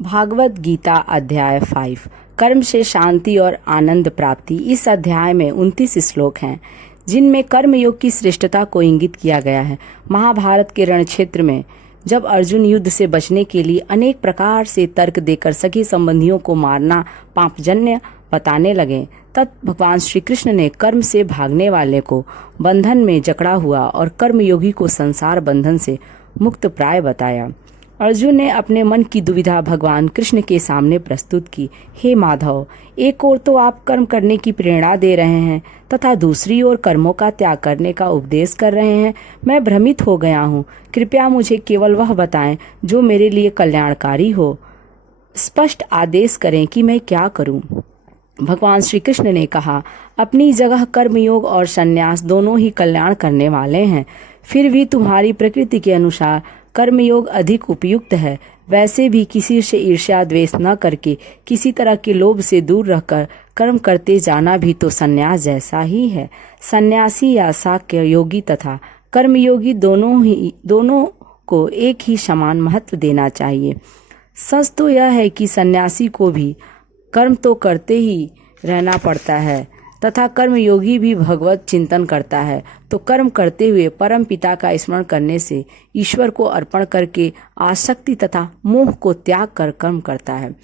भागवत गीता अध्याय 5 कर्म से शांति और आनंद प्राप्ति। इस अध्याय में 29 श्लोक हैं जिनमें कर्मयोग की श्रेष्ठता को इंगित किया गया है। महाभारत के रण क्षेत्र में जब अर्जुन युद्ध से बचने के लिए अनेक प्रकार से तर्क देकर सखी संबंधियों को मारना पापजन्य बताने लगे, तब भगवान श्री कृष्ण ने कर्म से भागने वाले को बंधन में जकड़ा हुआ और कर्मयोगी को संसार बंधन से मुक्त प्राय बताया। अर्जुन ने अपने मन की दुविधा भगवान कृष्ण के सामने प्रस्तुत की। हे माधव, एक ओर तो आप कर्म करने की प्रेरणा दे रहे हैं तथा दूसरी ओर कर्मों का त्याग करने का उपदेश कर रहे हैं। मैं भ्रमित हो गया हूँ। कृपया मुझे केवल वह बताएं जो मेरे लिए कल्याणकारी हो। स्पष्ट आदेश करें कि मैं क्या करूँ। भगवान श्री कृष्ण ने कहा, अपनी जगह कर्मयोग और संन्यास दोनों ही कल्याण करने वाले हैं। फिर भी तुम्हारी प्रकृति के अनुसार कर्मयोग अधिक उपयुक्त है। वैसे भी किसी से ईर्ष्या द्वेष न करके किसी तरह के लोभ से दूर रहकर कर्म करते जाना भी तो संन्यास जैसा ही है। सन्यासी या साक्य योगी तथा कर्मयोगी दोनों को एक ही समान महत्व देना चाहिए। सच तो यह है कि सन्यासी को भी कर्म तो करते ही रहना पड़ता है तथा कर्मयोगी भी भगवत चिंतन करता है, तो कर्म करते हुए परम पिता का स्मरण करने से ईश्वर को अर्पण करके आसक्ति तथा मोह को त्याग कर कर्म करता है।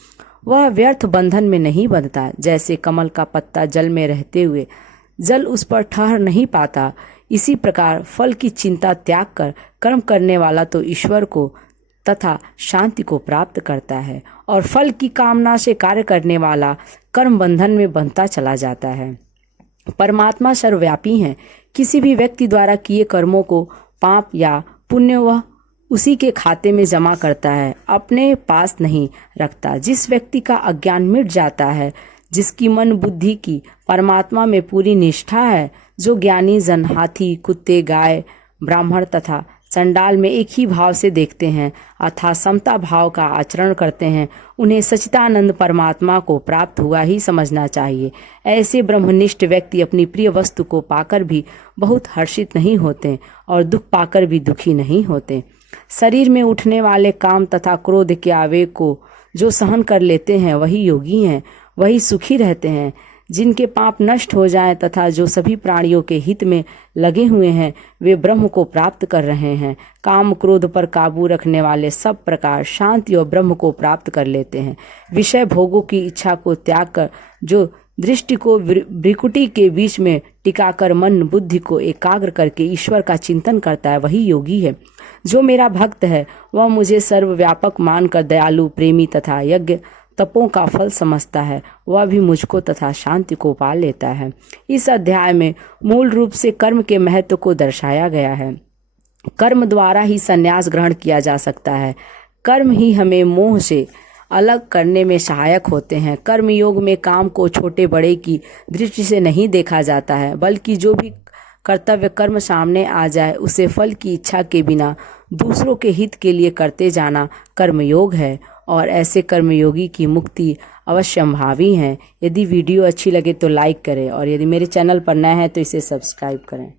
वह व्यर्थ बंधन में नहीं बंधता। जैसे कमल का पत्ता जल में रहते हुए जल उस पर ठहर नहीं पाता, इसी प्रकार फल की चिंता त्याग कर कर्म करने वाला तो ईश्वर को तथा शांति को प्राप्त करता है, और फल की कामना से कार्य करने वाला कर्म बंधन में बंधता चला जाता है। परमात्मा सर्वव्यापी है। किसी भी व्यक्ति द्वारा किए कर्मों को पाप या पुण्य वह उसी के खाते में जमा करता है, अपने पास नहीं रखता। जिस व्यक्ति का अज्ञान मिट जाता है, जिसकी मन बुद्धि की परमात्मा में पूरी निष्ठा है, जो ज्ञानी जन हाथी, कुत्ते, गाय, ब्राह्मण तथा चंडाल में एक ही भाव से देखते हैं अर्थात समता भाव का आचरण करते हैं, उन्हें सच्चिदानंद परमात्मा को प्राप्त हुआ ही समझना चाहिए। ऐसे ब्रह्मनिष्ठ व्यक्ति अपनी प्रिय वस्तु को पाकर भी बहुत हर्षित नहीं होते और दुख पाकर भी दुखी नहीं होते। शरीर में उठने वाले काम तथा क्रोध के आवेग को जो सहन कर लेते हैं वही योगी हैं, वही सुखी रहते हैं। जिनके पाप नष्ट हो जाएं तथा जो सभी प्राणियों के हित में लगे हुए हैं, वे ब्रह्म को प्राप्त कर रहे हैं। काम क्रोध पर काबू रखने वाले सब प्रकार शांति और ब्रह्म को प्राप्त कर लेते हैं। विषय भोगों की इच्छा को त्याग कर जो दृष्टि को भ्रिकुटी के बीच में टिकाकर मन बुद्धि को एकाग्र करके ईश्वर का चिंतन करता है, वही योगी है। जो मेरा भक्त है वह मुझे सर्वव्यापक मानकर दयालु, प्रेमी तथा यज्ञ तपों का फल समझता है, वह भी मुझको तथा शांति को पा लेता है। इस अध्याय में मूल रूप से कर्म के महत्व को दर्शाया गया है। कर्म द्वारा ही संन्यास ग्रहण किया जा सकता है। कर्म ही हमें मोह से अलग करने में सहायक होते हैं। कर्म योग में काम को छोटे बड़े की दृष्टि से नहीं देखा जाता है, बल्कि जो भी कर्तव्य कर्म सामने आ जाए उसे फल की इच्छा के बिना दूसरों के हित के लिए करते जाना कर्मयोग है, और ऐसे कर्मयोगी की मुक्ति अवश्यंभावी है। यदि वीडियो अच्छी लगे तो लाइक करें, और यदि मेरे चैनल पर नए हैं तो इसे सब्सक्राइब करें।